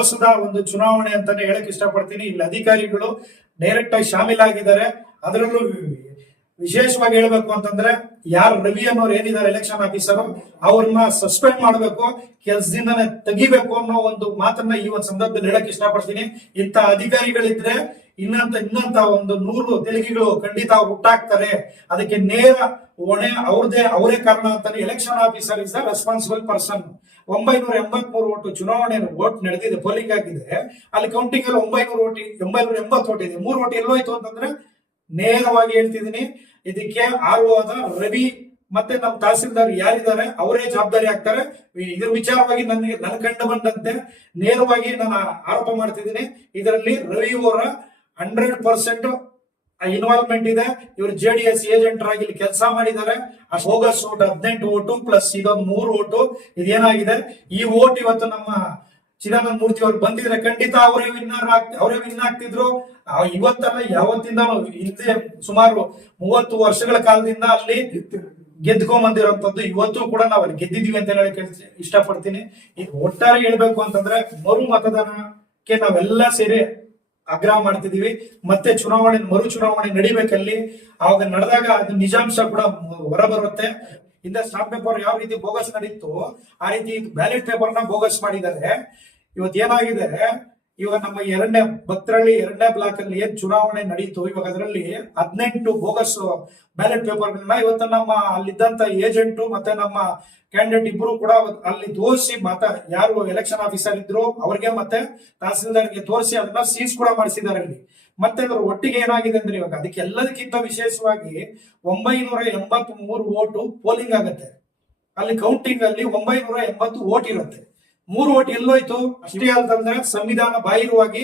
ಮೋಸದ ಒಂದು ಚುನಾವಣೆ ಅಂತಾನೆ ಹೇಳಕ್ ಇಷ್ಟಪಡ್ತೀನಿ. ಇಲ್ಲಿ ಅಧಿಕಾರಿಗಳು ಡೈರೆಕ್ಟ್ ಆಗಿ ಶಾಮೀಲಾಗಿದ್ದಾರೆ. ಅದರಲ್ಲೂ ವಿಶೇಷವಾಗಿ ಹೇಳ್ಬೇಕು ಅಂತಂದ್ರೆ ಯಾರು ರವಿ ಅನ್ನೋರು ಏನಿದ್ದಾರೆ ಎಲೆಕ್ಷನ್ ಆಫೀಸರ್ ಅವ್ರನ್ನ ಸಸ್ಪೆಂಡ್ ಮಾಡಬೇಕು, ಕೆಲಸದಿಂದನೇ ತೆಗಿಬೇಕು ಅನ್ನೋ ಒಂದು ಮಾತನ್ನ ಈ ಒಂದು ಸಂದರ್ಭದಲ್ಲಿ ಹೇಳಕ್ ಇಷ್ಟಪಡ್ತೀನಿ. ಇಂಥ ಅಧಿಕಾರಿಗಳಿದ್ರೆ ಇನ್ನಂತ ಇನ್ನಂತ ಒಂದು ನೂರು ತೆಲುಗಿಗಳು ಖಂಡಿತ ಹುಟ್ಟಾಕ್ತಾರೆ ಅದಕ್ಕೆ ನೇರ ಹೊಣೆ ಅವ್ರದೇ ಅವರೇ ಕಾರಣ ಅಂತಾನೆ election officer is the responsible person ಒಂಬೈನೂರ ಎಂಬತ್ಮೂರು ಓಟು ಚುನಾವಣೆ ಓಟ್ ನಡೆದಿದೆ ಪೋಲಿಂಗ್ ಆಗಿದೆ. ಅಲ್ಲಿ ಕೌಂಟಿಂಗ್ ಅಲ್ಲಿ ಒಂಬೈನೂರು ಓಟಿ, ಒಂಬೈನೂರ ಎಂಬತ್ತು ಓಟ್ ಇದೆ. ಮೂರು ಓಟ್ ಎಲ್ಲೋಯ್ತು ಅಂತಂದ್ರೆ ನೇರವಾಗಿ ಹೇಳ್ತಿದ್ದೀನಿ. ಇದಕ್ಕೆ ಆಳುವಾದ ರವಿ ಮತ್ತೆ ನಮ್ಮ ತಹಸೀಲ್ದಾರ್ ಯಾರಿದ್ದಾರೆ, ಅವರೇ ಜವಾಬ್ದಾರಿ ಆಗ್ತಾರೆ. ಇದ್ರ ವಿಚಾರವಾಗಿ ನನಗೆ ನನ್ನ ಕಂಡು ಬಂದಂತೆ ನೇರವಾಗಿ ನಾನು ಆರೋಪ ಮಾಡ್ತಿದ್ದೀನಿ. ಇದರಲ್ಲಿ ರವಿ ಅವರ ಹಂಡ್ರೆಡ್ ಪರ್ಸೆಂಟ್ ಇನ್ವಾಲ್ವ್ಮೆಂಟ್ ಇದೆ. ಇವರು ಜೆ ಡಿ ಎಸ್ ಏಜೆಂಟ್ ಆಗಿ ಇಲ್ಲಿ ಕೆಲಸ ಮಾಡಿದ್ದಾರೆ. ಬೋಗಸ್ ಓಟ್, ಹದಿನೆಂಟು ಓಟು ಪ್ಲಸ್ ಇದೊಂದು ಮೂರು ಓಟು. ಇದೇನಾಗಿದೆ? ಈ ಓಟ್ ಇವತ್ತು ನಮ್ಮ ಚಿದಾನಂದ ಮೂರ್ತಿ ಅವ್ರು ಬಂದಿದ್ರೆ ಖಂಡಿತ ಅವರೇ ವಿನ್ನರ್ ಆಗ್ತಿ ಅವರೇ ವಿನ್ ಆಗ್ತಿದ್ರು. ಇವತ್ತಲ್ಲ ಯಾವತ್ತಿಂದ ಹಿಂದೆ ಸುಮಾರು ಮೂವತ್ತು ವರ್ಷಗಳ ಕಾಲದಿಂದ ಅಲ್ಲಿ ಗೆದ್ಕೊಂಡ್ ಬಂದಿರೋಂಥದ್ದು ಇವತ್ತು ಕೂಡ ನಾವು ಅಲ್ಲಿ ಗೆದ್ದಿದೀವಿ ಅಂತ ಹೇಳಿ ಕೇಳ್ತಿ- ಇಷ್ಟಪಡ್ತೀನಿ. ಈಗ ಒಟ್ಟಾರೆ ಹೇಳ್ಬೇಕು ಅಂತಂದ್ರೆ ಮರು ಮತದಾನಕ್ಕೆ ನಾವೆಲ್ಲ ಸೇರಿ ಆಗ್ರಹ ಮಾಡ್ತಿದೀವಿ ಮತ್ತೆ ಚುನಾವಣೆ, ಮರು ಚುನಾವಣೆ ನಡಿಬೇಕಲ್ಲಿ. ಆವಾಗ ನಡೆದಾಗ ಅದು ನಿಜಾಂಶ ಕೂಡ ಹೊರಬರುತ್ತೆ. ಇಂದ ಸ್ಟಾಂಪ್ ಪೇಪರ್ ಯಾವ ರೀತಿ ಬೋಗಸ್ ನಡೀತು, ಆ ರೀತಿ ಬ್ಯಾಲೆಟ್ ಪೇಪರ್ನ ಬೋಗಸ್ ಮಾಡಿದ್ದಾರೆ. ಇವತ್ತು ಏನಾಗಿದೆ? ಇವಾಗ ನಮ್ಮ ಎರಡನೇ ಭಕ್ತರಳ್ಳಿ ಎರಡನೇ ಬ್ಲಾಕ್ ಅಲ್ಲಿ ಏನ್ ಚುನಾವಣೆ ನಡೀತು, ಇವಾಗ ಅದರಲ್ಲಿ ಹದಿನೆಂಟು ಬೋಗಸ್ ಬ್ಯಾಲೆಟ್ ಪೇಪರ್ಗಳನ್ನ ಇವತ್ತು ನಮ್ಮ ಅಲ್ಲಿದ್ದಂತ ಏಜೆಂಟು ಮತ್ತೆ ನಮ್ಮ ಕ್ಯಾಂಡಿಡೇಟ್ ಇಬ್ರು ಕೂಡ ಅಲ್ಲಿ ತೋರಿಸಿ ಮತ, ಯಾರು ಎಲೆಕ್ಷನ್ ಆಫೀಸರ್ ಇದ್ರು ಅವ್ರಿಗೆ ಮತ್ತೆ ತಹಸೀಲ್ದಾರ್ಗೆ ತೋರಿಸಿ ಅದನ್ನ ಸೀಸ್ ಕೂಡ ಮಾಡಿಸಿದ್ದಾರೆ ಅಲ್ಲಿ ಮತ್ತೆ ಅದ್ರ ಒಟ್ಟಿಗೆ ಏನಾಗಿದೆ ಅಂದ್ರೆ ಇವಾಗ ಅದಕ್ಕೆ ಎಲ್ಲದಕ್ಕಿಂತ ವಿಶೇಷವಾಗಿ ಒಂಬೈನೂರ ಎಂಬತ್ ಮೂರು ಓಟು ಪೋಲಿಂಗ್ ಆಗುತ್ತೆ. ಅಲ್ಲಿ ಕೌಂಟಿಂಗ್ ಅಲ್ಲಿ ಒಂಬೈನೂರ ಎಂಬತ್ತು ಓಟ್ ಇರುತ್ತೆ. ಮೂರು ಓಟ್ ಎಲ್ಲೋಯ್ತು. ಅಷ್ಟೇ ಅಂತಂದ್ರೆ ಸಂವಿಧಾನ ಬಾಹಿರವಾಗಿ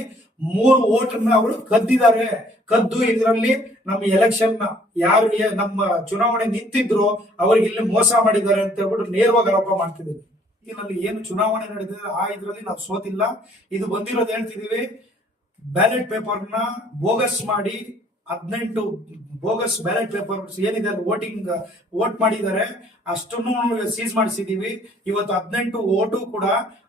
ಮೂರು ಓಟ್ ಅನ್ನ ಅವರು ಕದ್ದಿದ್ದಾರೆ. ಕದ್ದು ಇದರಲ್ಲಿ ನಮ್ಮ ಎಲೆಕ್ಷನ್ ಯಾರು ನಮ್ಮ ಚುನಾವಣೆ ನಿಂತಿದ್ರು, ಅವ್ರಿಗೆ ಇಲ್ಲಿ ಮೋಸ ಮಾಡಿದ್ದಾರೆ ಅಂತ ಹೇಳ್ಬಿಟ್ಟು ನೇರವಾಗಿ ಆರೋಪ ಮಾಡ್ತಿದ್ದೀವಿ ಇದರಲ್ಲಿ ಏನು ಚುನಾವಣೆ ನಡೆದಿದೆ, ಆ ಇದರಲ್ಲಿ ನಾವು ಸೋತಿಲ್ಲ. ಇದು ಬಂದಿರೋದು ಹೇಳ್ತಿದೀವಿ. ಬ್ಯಾಲೆಟ್ ಪೇಪರ್ನ ಬೋಗಸ್ ಮಾಡಿ ಹದಿನೆಂಟು ಬೋಗಸ್ ಬ್ಯಾಲೆಟ್ ಪೇಪರ್ಸ್ ಏನಿದೆ ವೋಟಿಂಗ್ ವೋಟ್ ಮಾಡಿದ್ದಾರೆ, ಅಷ್ಟನ್ನು ಸೀಸ್ ಮಾಡಿಸಿದೀವಿ. ಇವತ್ತು ಹದಿನೆಂಟು ಓಟು ಕೂಡ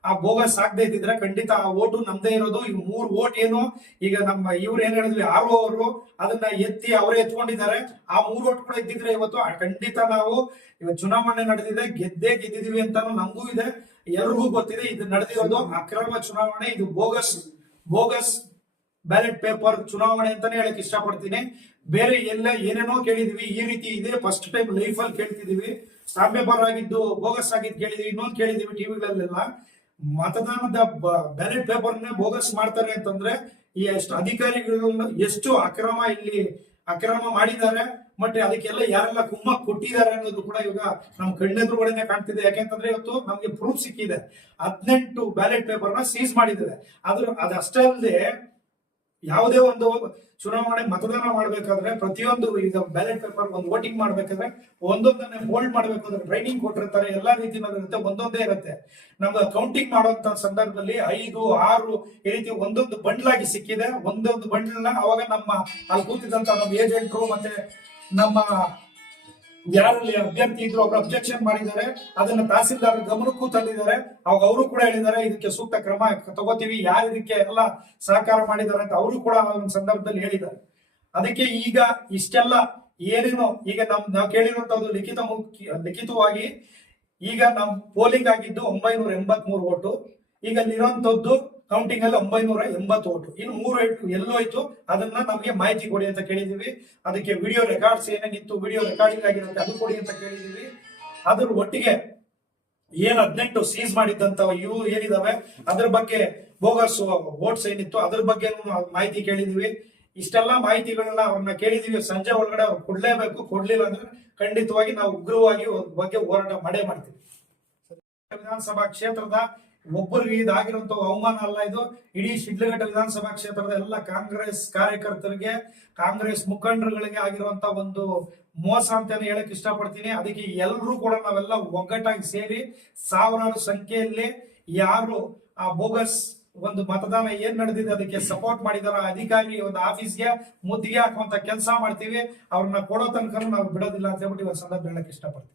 ಆ ಬೋಗಸ್ ಆಗದೆ ಇದ್ದಿದ್ರೆ ಖಂಡಿತ ಆ ಓಟು ನಮ್ದೇ ಇರೋದು. ಈ ಮೂರು ಓಟ್ ಏನು? ಈಗ ನಮ್ಮ ಇವ್ರು ಏನ್ ಹೇಳಿದ್ವಿ ಆರು ಅವರು ಅದನ್ನ ಎತ್ತಿ ಅವರೇ ಎತ್ಕೊಂಡಿದ್ದಾರೆ. ಆ ಮೂರು ಓಟ್ ಕೂಡ ಇದ್ದಿದ್ರೆ ಇವತ್ತು ಖಂಡಿತ ನಾವು ಇವತ್ತು ಚುನಾವಣೆ ನಡೆದಿದೆ, ಗೆದ್ದೇ ಗೆದ್ದಿದೀವಿ ಅಂತ ನಮಗೂ ಇದೆ. ಎಲ್ರಿಗೂ ಗೊತ್ತಿದೆ, ಇದು ನಡೆದಿರೋದು ಅಕ್ರಮ ಚುನಾವಣೆ, ಇದು ಬೋಗಸ್ ಬೋಗಸ್ ಬ್ಯಾಲೆಟ್ ಪೇಪರ್ ಚುನಾವಣೆ ಅಂತಾನೆ ಹೇಳಕ್ ಇಷ್ಟಪಡ್ತೀನಿ. ಬೇರೆ ಎಲ್ಲ ಏನೇನೋ ಕೇಳಿದೀವಿ, ಈ ರೀತಿ ಇದೆ. ಫಸ್ಟ್ ಟೈಮ್ ಲೈಫ್ ಅಲ್ಲಿ ಕೇಳ್ತಿದೀವಿ. ಸ್ಟಾಂಪ್ ಪೇಪರ್ ಆಗಿದ್ದು ಬೋಗಸ್ ಆಗಿದ್ದು ಕೇಳಿದೀವಿ, ಇನ್ನೊಂದು ಕೇಳಿದೀವಿ ಟಿವಿಗಳಲ್ಲೆಲ್ಲ. ಮತದಾನದ ಬ್ಯಾಲೆಟ್ ಪೇಪರ್ನೇ ಬೋಗಸ್ ಮಾಡ್ತಾರೆ ಅಂತಂದ್ರೆ, ಈ ಎಷ್ಟು ಅಧಿಕಾರಿಗಳನ್ನ ಎಷ್ಟು ಅಕ್ರಮ ಇಲ್ಲಿ ಅಕ್ರಮ ಮಾಡಿದ್ದಾರೆ, ಮತ್ತೆ ಅದಕ್ಕೆಲ್ಲ ಯಾರೆಲ್ಲ ಕುಮ್ಮ ಕೊಟ್ಟಿದ್ದಾರೆ ಅನ್ನೋದು ಕೂಡ ಇವಾಗ ನಮ್ಮ ಕಣ್ಣೆದುರುಗಡೆನೆ ಕಾಣ್ತಿದೆ. ಯಾಕೆಂತಂದ್ರೆ ಇವತ್ತು ನಮ್ಗೆ ಪ್ರೂಫ್ ಸಿಕ್ಕಿದೆ. ಹದಿನೆಂಟು ಬ್ಯಾಲೆಟ್ ಪೇಪರ್ನ ಸೀಸ್ ಮಾಡಿದ್ದಾರೆ. ಅದ್ರ ಅದಷ್ಟೇ ಅಲ್ಲದೆ ಯಾವುದೇ ಒಂದು ಚುನಾವಣೆ ಮತದಾನ ಮಾಡ್ಬೇಕಾದ್ರೆ ಪ್ರತಿಯೊಂದು ಈಗ ಬ್ಯಾಲೆಟ್ ಪೇಪರ್ ಒಂದು ವೋಟಿಂಗ್ ಮಾಡ್ಬೇಕಾದ್ರೆ ಒಂದೊಂದನ್ನೇ ಫೋಲ್ಡ್ ಮಾಡ್ಬೇಕು ಅಂದ್ರೆ ಟ್ರೈನಿಂಗ್ ಕೊಟ್ಟಿರ್ತಾರೆ, ಎಲ್ಲಾ ರೀತಿನಲ್ಲಿ ಇರುತ್ತೆ ಒಂದೊಂದೇ ಇರುತ್ತೆ. ನಮ್ಗೆ ಕೌಂಟಿಂಗ್ ಮಾಡುವಂತ ಸಂದರ್ಭದಲ್ಲಿ ಐದು, ಆರು ಈ ರೀತಿ ಒಂದೊಂದು ಬಂಡ್ಲಾಗಿ ಸಿಕ್ಕಿದೆ. ಒಂದೊಂದು ಬಂಡ್ಲನ್ನ ಅವಾಗ ನಮ್ಮ ಅಲ್ಲಿ ಕೂತಿದ್ದಂತ ನಮ್ಮ ಏಜೆಂಟ್ರು ಮತ್ತೆ ನಮ್ಮ ಯಾರಲ್ಲಿ ಅಭ್ಯರ್ಥಿ ಇದ್ರು ಅವ್ರು ಅಬ್ಜೆಕ್ಷನ್ ಮಾಡಿದ್ದಾರೆ, ಅದನ್ನ ತಹಸೀಲ್ದಾರ್ ಗಮನಕ್ಕೂ ತಂದಿದ್ದಾರೆ. ಅವಾಗ ಅವರು ಕೂಡ ಹೇಳಿದ್ದಾರೆ, ಇದಕ್ಕೆ ಸೂಕ್ತ ಕ್ರಮ ತಗೋತೀವಿ, ಯಾರು ಇದಕ್ಕೆ ಎಲ್ಲ ಸಹಕಾರ ಮಾಡಿದ್ದಾರೆ ಅಂತ ಅವರು ಕೂಡ ಒಂದು ಸಂದರ್ಭದಲ್ಲಿ ಹೇಳಿದ್ದಾರೆ. ಅದಕ್ಕೆ ಈಗ ಇಷ್ಟೆಲ್ಲ ಏನೇನು, ಈಗ ನಮ್, ನಾವು ಕೇಳಿರುವಂತದ್ದು ಲಿಖಿತ ಮುಖ್ಯ ಲಿಖಿತವಾಗಿ ಈಗ ನಮ್ ಪೋಲಿಂಗ್ ಆಗಿದ್ದು ಒಂಬೈನೂರ ಎಂಬತ್ ಮೂರು ಓಟು. ಈಗ ಅಲ್ಲಿರುವಂತದ್ದು ಕೌಂಟಿಂಗ್ ಅಲ್ಲಿ ಒಂಬೈನೂರ ಎಂಬತ್ತು ಓಟು. ಇನ್ನು ಮೂರು ಎಂಟು ಎಲ್ಲೋಯ್ತು. ಅದನ್ನ ನಮಗೆ ಮಾಹಿತಿ ಕೊಡಿ ಅಂತ ಕೇಳಿದೀವಿ ಅದಕ್ಕೆ ವಿಡಿಯೋ ರೆಕಾರ್ಡ್ಸ್ ಏನೇನಿತ್ತು ವಿಡಿಯೋ ರೆಕಾರ್ಡಿಂಗ್ ಆಗಿರುತ್ತೆ, ಅದು ಕೊಡಿ ಅಂತ ಕೇಳಿದೀವಿ ಅದ್ರ ಒಟ್ಟಿಗೆ ಏನ್ ಹದಿನೆಂಟು ಸೀಸ್ ಮಾಡಿದ್ದಂತ ಇವು ಏನಿದಾವೆ? ಅದ್ರ ಬಗ್ಗೆ ಬೋಗಸ್ ವೋಟ್ಸ್ ಏನಿತ್ತು? ಅದ್ರ ಬಗ್ಗೆ ಮಾಹಿತಿ ಕೇಳಿದೀವಿ ಇಷ್ಟೆಲ್ಲ ಮಾಹಿತಿಗಳನ್ನ ಅವ್ರನ್ನ ಕೇಳಿದೀವಿ ಸಂಜೆ ಒಳಗಡೆ ಅವ್ರು ಕೊಡ್ಲೇಬೇಕು, ಕೊಡ್ಲಿಲ್ಲ ಅಂದ್ರೆ ಖಂಡಿತವಾಗಿ ನಾವು ಉಗ್ರವಾಗಿ ಬಗ್ಗೆ ಹೋರಾಟ ಮಾಡೇ ಮಾಡ್ತೀವಿ. ವಿಧಾನಸಭಾ ಕ್ಷೇತ್ರದ ಒಬ್ಬರಿಗೆ ಇದಾಗಿರುವಂತ ಅವಮಾನ ಅಲ್ಲ ಇದು. ಇಡೀ ಶಿಡ್ಲಘಟ್ಟ ವಿಧಾನಸಭಾ ಕ್ಷೇತ್ರದ ಎಲ್ಲ ಕಾಂಗ್ರೆಸ್ ಕಾರ್ಯಕರ್ತರಿಗೆ, ಕಾಂಗ್ರೆಸ್ ಮುಖಂಡರುಗಳಿಗೆ ಆಗಿರುವಂತ ಒಂದು ಮೋಸ ಅಂತ ಹೇಳಕ್ ಇಷ್ಟಪಡ್ತೀನಿ. ಅದಕ್ಕೆ ಎಲ್ಲರೂ ಕೂಡ ನಾವೆಲ್ಲ ಒಗ್ಗಟ್ಟಾಗಿ ಸೇರಿ ಸಾವಿರಾರು ಸಂಖ್ಯೆಯಲ್ಲಿ ಯಾರು ಆ ಬೋಗಸ್ ಒಂದು ಮತದಾನ ಏನ್ ನಡೆದಿದೆ ಅದಕ್ಕೆ ಸಪೋರ್ಟ್ ಮಾಡಿದಾರ ಅಧಿಕಾರಿ ಒಂದು ಆಫೀಸ್ಗೆ ಮುದ್ದಿಗೆ ಹಾಕುವಂತ ಕೆಲಸ ಮಾಡ್ತೀವಿ. ಅವ್ರನ್ನ ಕೊಡೋ ತನಕ ನಾವು ಬಿಡೋದಿಲ್ಲ ಅಂತ ಹೇಳ್ಬಿಟ್ಟು ಇವತ್ತು ಸಂದರ್ಭ ಹೇಳಕ್ ಇಷ್ಟಪಡ್ತೀನಿ.